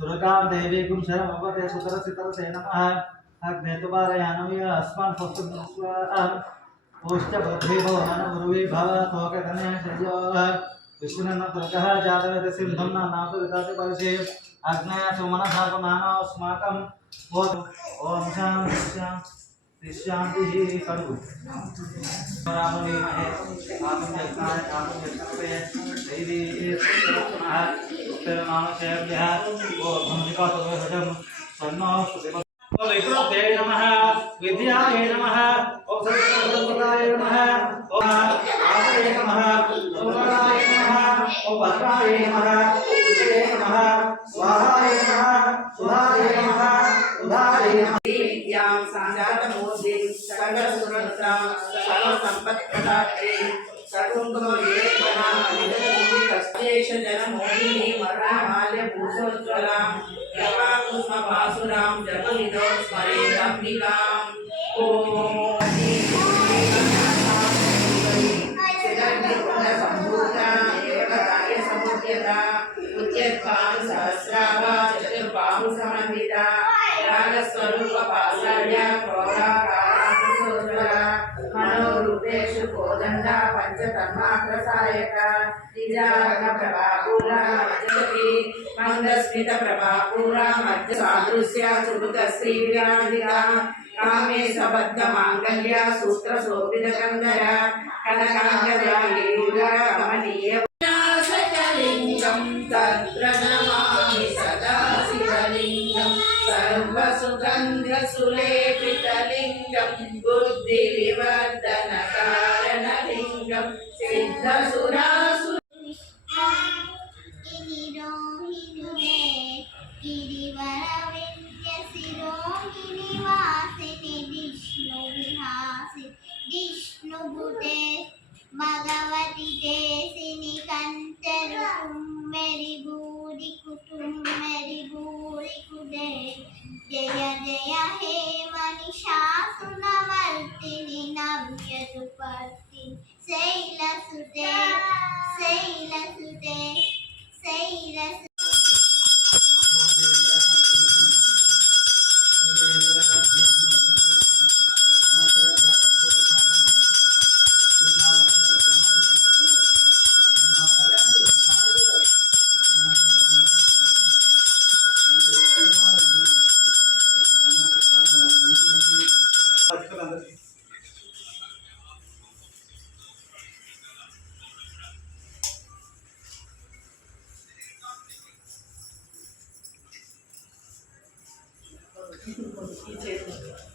दुर्गां देवी कुं शरणमवते सुतरसितरसे नमः अग्नेतुपारयानमय अस्मान् स्वस्तिस्वाहा ओष्ठ पृथ्वीभो नवरुवि भव तोकतने शयोः विष्णुनन्दुर्गः जातवेद सिन्धुं नानातुरिताति परिषे अग्नया सुमनसापनानास्माकं ॐ शान्तिः करो रामलीमहे आत्मयज्ञाय आत्मयज्ञपे दैवी सुतरत्नः उत्तरनामशेभ्यः ॐ धम्मिकातुभ्यं सन्नो सुदेव ओम विष्णुते नमः विद्याय नमः ओम सरस्वतीय नमः ओम आदये नमः सोमनाय नमः ओम भद्राय नमः उच्चये नमः स्वाहाय नमः सुधाय नमः उदाय नमः विद्यां साजातमूर्तिं सकलसुरत्रां सर्वसम्पत्प्रदात्रे जनमोहिनी वरामाल्यभूषोज्ज्वलां जपाकुसुमभासुरां जपनिधौ स्मरेदम्बिकाम् ॐ सिद्धिपुण्यसम्भूता एककार्यसमुद्यता उद्यत्पादसहस्रावा चतुर्बाहुसमन्विता रागस्वरूपपाषाढ्या क्रोधाकाराकुशोज्ज्वला मनोरूपेषु कोदण्डा पञ्चतन्मात्रसायक निजागप्रभापूरा मज्जति मन्दस्मितप्रभापूरा मज्जसादृश्या सुभृतश्रीविराजिता कामे सबद्धमाङ्गल्या सूत्रशोभितकन्धरा कनकाङ्गदालीला कमनीय सकलिङ्गं तत्प्रणमामि सदा शिवलिङ्गं सर्वसुगन्धसुलेपितलिङ्गं बुद्धिविवर्धनकारणलिङ्गं सिद्धसुरासु भगवती देसिनी कंचरू मेरी बूढ़ी कुदे जय जय हे महिषासुरमर्दिनी नव्य दुपर्ति शैलसुते ఈ చేతి